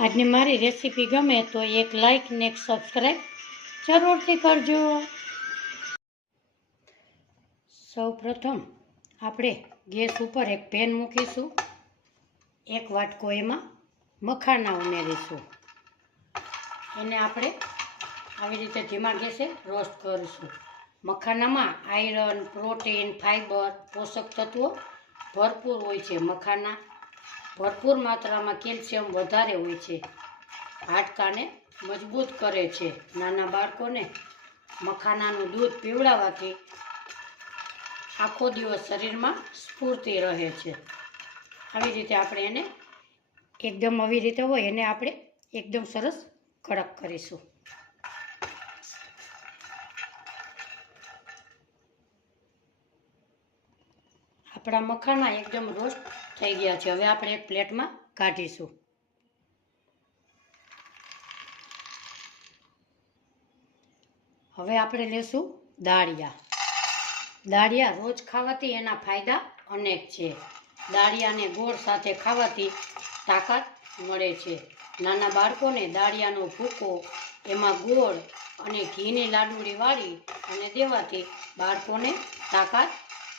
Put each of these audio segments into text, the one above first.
આજની મારી રેસીપી ગમે તો એક લાઇક ને એક સબસ્ક્રાઈબ જરૂરથી કરજો. સૌ પ્રથમ આપણે ગેસ ઉપર એક પેન મૂકીશું. એક વાટકો એમાં મખાના ઉમેરીશું. એને આપણે આવી રીતે ધીમા ગેસે રોસ્ટ કરીશું. મખાનામાં આયરન પ્રોટીન ફાઇબર પોષક તત્વો ભરપૂર હોય છે મખાના. ભરપૂર માત્રામાં કેલ્શિયમ વધારે હોય છે. હાડકાને મજબૂત કરે છે. નાના બાળકોને મખાનાનું દૂધ પીવડાવવાથી આખો દિવસ શરીરમાં સ્ફૂર્તિ રહે છે. આવી રીતે આપણે એને એકદમ આવી રીતે હોય એને આપણે એકદમ સરસ કડક કરીશું. આપણા મખાના એકદમ રોસ્ટ થઈ ગયા છે. હવે આપણે એક પ્લેટમાં કાઢીશું. હવે આપણે લેશું દાળિયા. દાળિયા રોજ ખાવાથી એના ફાયદા અનેક છે. દાળિયાને ગોળ સાથે ખાવાથી તાકાત મળે છે. નાના બાળકોને દાળિયાનો ભૂકો, એમાં ગોળ અને ઘીની લાડુળી વાળી અને દેવાથી બાળકોને તાકાત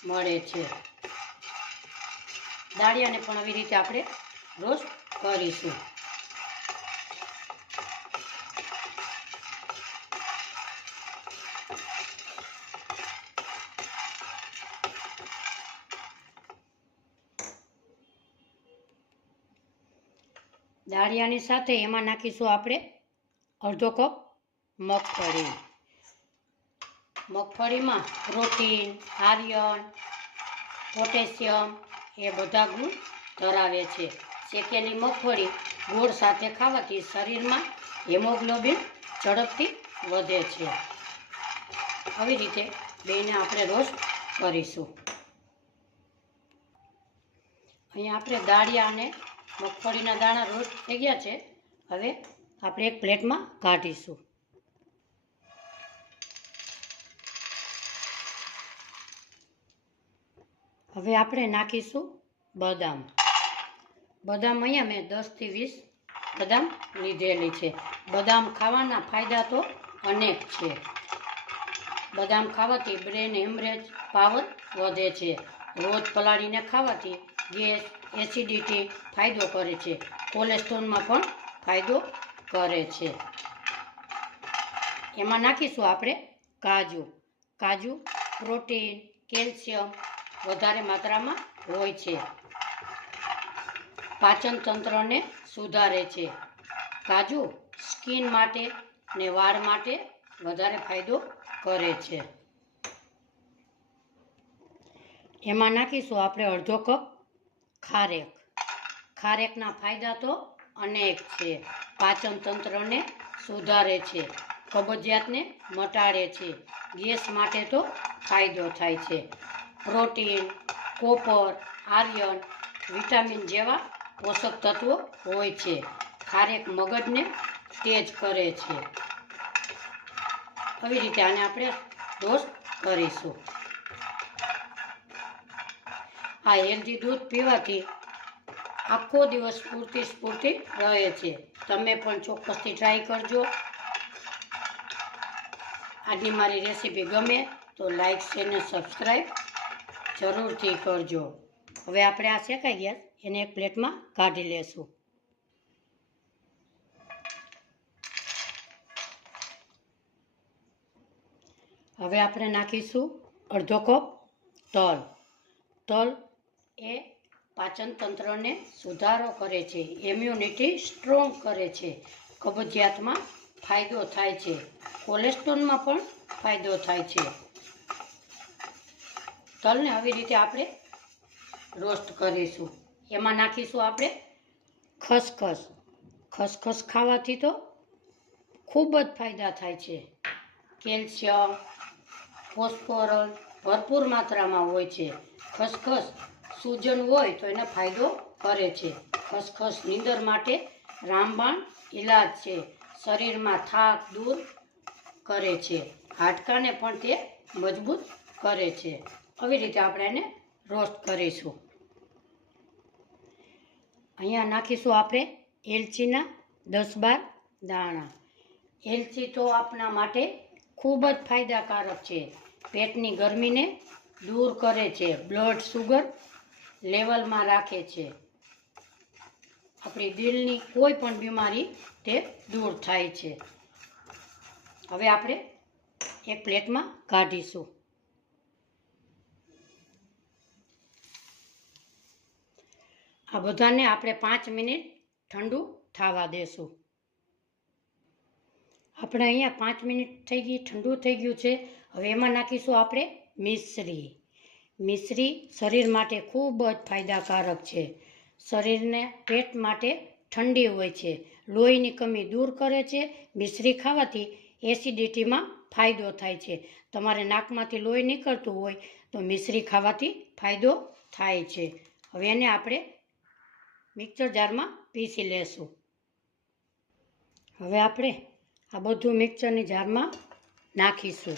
મળે છે. દાળિયાને પણ આવી રીતે આપણે રોસ્ટ કરીશું. દાળિયાની સાથે એમાં નાખીશું આપણે અડધો કપ મગફળી. મગફળીમાં પ્રોટીન, આયર્ન, પોટેશિયમ એ બધા ગુણ ધરાવે છે. શેકેલી મગફળી ગોળ સાથે ખાવાથી શરીરમાં હેમોગ્લોબિન ઝડપથી વધે છે. આવી રીતે બેને આપણે રોસ્ટ કરીશું. અહીંયા આપણે દાળિયા અને મગફળીના દાણા રોસ્ટ થઈ ગયા છે. હવે આપણે એક પ્લેટમાં કાઢીશું. હવે આપણે નાખીશું બદામ. બદામ અહીંયા મેં દસથી વીસ બદામ લીધેલી છે. બદામ ખાવાના ફાયદા તો અનેક છે. બદામ ખાવાથી બ્રેન હેમરેજ પાવર વધે છે. રોજ પલાળીને ખાવાથી ગેસ, એસિડિટી ફાયદો કરે છે. કોલેસ્ટ્રોલમાં પણ ફાયદો કરે છે. એમાં નાખીશું આપણે કાજુ. કાજુ, પ્રોટીન, કેલ્શિયમ વધારે માત્રામાં હોય છે. પાચન તંત્રને સુધારે છે. કાજુ સ્કિન માટે ને વાળ માટે વધારે ફાયદો કરે છે. એમાં નાખીશું આપણે અડધો કપ ખારેક. ખારેકના ફાયદા તો અનેક છે. પાચન તંત્રને સુધારે છે. કબજિયાતને મટાડે છે. ગેસ માટે તો ફાયદો થાય છે. પ્રોટીન, કોપર, આયર્ન, વિટામિન જેવા પોષક તત્વો હોય છે. ખારેક મગજને તેજ કરે છે. આવી રીતે આને આપણે રોસ્ટ કરીશું. આ હેલ્ધી દૂધ પીવાથી આખો દિવસ સ્ફૂર્તિ સ્ફૂર્તિ રહે છે. તમે પણ ચોક્કસથી ટ્રાય કરજો. આજની મારી રેસીપી ગમે તો લાઈક શેર ને સબસ્ક્રાઈબ જરૂરથી કરજો. હવે આપણે આ શેકાઈ ગયા. એને એક પ્લેટમાં કાઢી લેશું. હવે આપણે નાખીશું અડધો કપ તલ. તલ એ પાચનતંત્રને સુધારો કરે છે. ઇમ્યુનિટી સ્ટ્રોંગ કરે છે. કબજિયાતમાં ફાયદો થાય છે. કોલેસ્ટ્રોલમાં પણ ફાયદો થાય છે. તલને આવી રીતે આપણે રોસ્ટ કરીશું. એમાં નાખીશું આપણે ખસખસ. ખસખસ ખાવાથી તો ખૂબ જ ફાયદા થાય છે. કેલ્શિયમ, ફોસ્ફોરસ ભરપૂર માત્રામાં હોય છે. ખસખસ સૂજન હોય તો એને ફાયદો કરે છે. ખસખસ નીંદર માટે રામબાણ ઇલાજ છે. શરીરમાં થાક દૂર કરે છે. હાડકાને પણ તે મજબૂત કરે છે. આવી રીતે આપણે એને રોસ્ટ કરીશું. અહીંયા નાખીશું આપણે એલચીના દસ બાર દાણા. એલચી તો આપણા માટે ખૂબ જ ફાયદાકારક છે. પેટની ગરમીને દૂર કરે છે. બ્લડ સુગર લેવલમાં રાખે છે. આપણી દિલની કોઈ પણ બીમારી તે દૂર થાય છે. હવે આપણે એક પ્લેટમાં કાઢીશું. આ બધાને આપણે પાંચ મિનિટ ઠંડુ થવા દેશું. આપણે અહીંયા પાંચ મિનિટ થઈ ગઈ, ઠંડુ થઈ ગયું છે. હવે એમાં નાખીશું આપણે મિશ્રી. મિશ્રી શરીર માટે ખૂબ જ ફાયદાકારક છે. શરીરને પેટ માટે ઠંડી હોય છે. લોહીની કમી દૂર કરે છે. મિશ્રી ખાવાથી એસિડિટીમાં ફાયદો થાય છે. તમારે નાકમાંથી લોહી નીકળતું હોય તો મિશ્રી ખાવાથી ફાયદો થાય છે. હવે એને આપણે મિક્સર જારમાં પીસી લેશું. હવે આપણે આ બધું મિક્સરની જારમાં નાખીશું.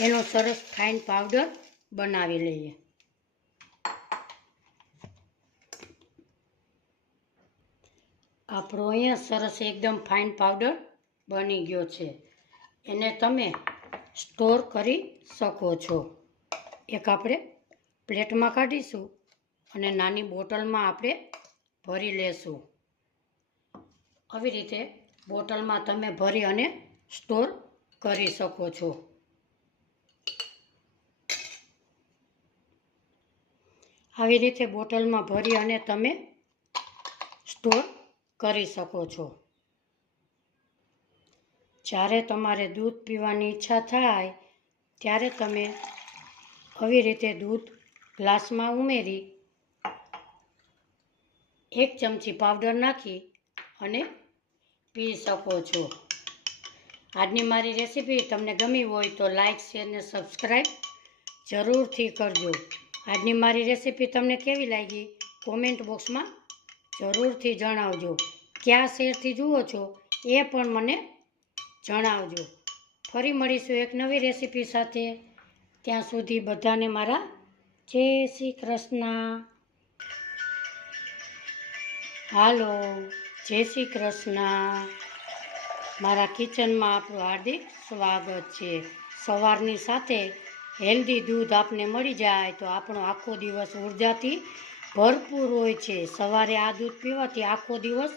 એનો સરસ ફાઇન પાવડર બનાવી લઈએ. આપણો અહીંયા સરસ એકદમ ફાઇન પાવડર બની ગયો છે. એને તમે સ્ટોર કરી શકો છો. એક આપણે પ્લેટમાં કાઢીશું અને નાની બોટલમાં આપણે ભરી લેશું. આવી રીતે બોટલમાં તમે ભરી અને સ્ટોર કરી શકો છો. આવી રીતે બોટલમાં ભરી અને તમે સ્ટોર કરી શકો છો. જ્યારે તમારે દૂધ પીવાની ઈચ્છા થાય, ત્યારે તમે આવી રીતે દૂધ ગ્લાસમાં ઉમેરી એક ચમચી પાવડર નાખી અને પી શકો છો. આજની મારી રેસીપી તમને ગમી હોય તો લાઇક શેર ને સબસ્ક્રાઈબ જરૂરથી કરજો. આજની મારી રેસીપી તમને કેવી લાગી? કોમેન્ટ બોક્સમાં જરૂરથી જણાવજો. કયા શેરથી જુઓ છો એ પણ મને જણાવજો. ફરી મળીશું એક નવી રેસીપી સાથે. ત્યાં સુધી બધાને મારા જય શ્રી કૃષ્ણ. હાલો, જય શ્રી કૃષ્ણ. મારા કિચનમાં આપણું હાર્દિક સ્વાગત છે. સવારની સાથે હેલ્ધી દૂધ આપને મળી જાય તો આપણો આખો દિવસ ઉર્જાથી ભરપૂર હોય છે. સવારે આ દૂધ પીવાથી આખો દિવસ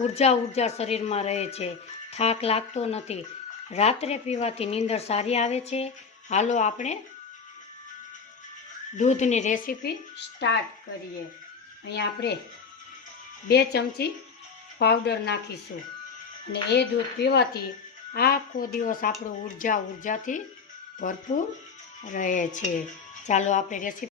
ઊર્જા ઊર્જા શરીરમાં રહે છે. થાક લાગતો નથી. રાત્રે પીવાથી નીંદર સારી આવે છે. હાલો, આપણે દૂધની રેસીપી સ્ટાર્ટ કરીએ. અહીંયા આપણે બે ચમચી પાવડર નાખીશું. અને એ દૂધ પીવાથી આખો દિવસ આપણો ઊર્જા ઉર્જાથી ભરપૂર રહે છે. ચાલો આપણે રેસીપી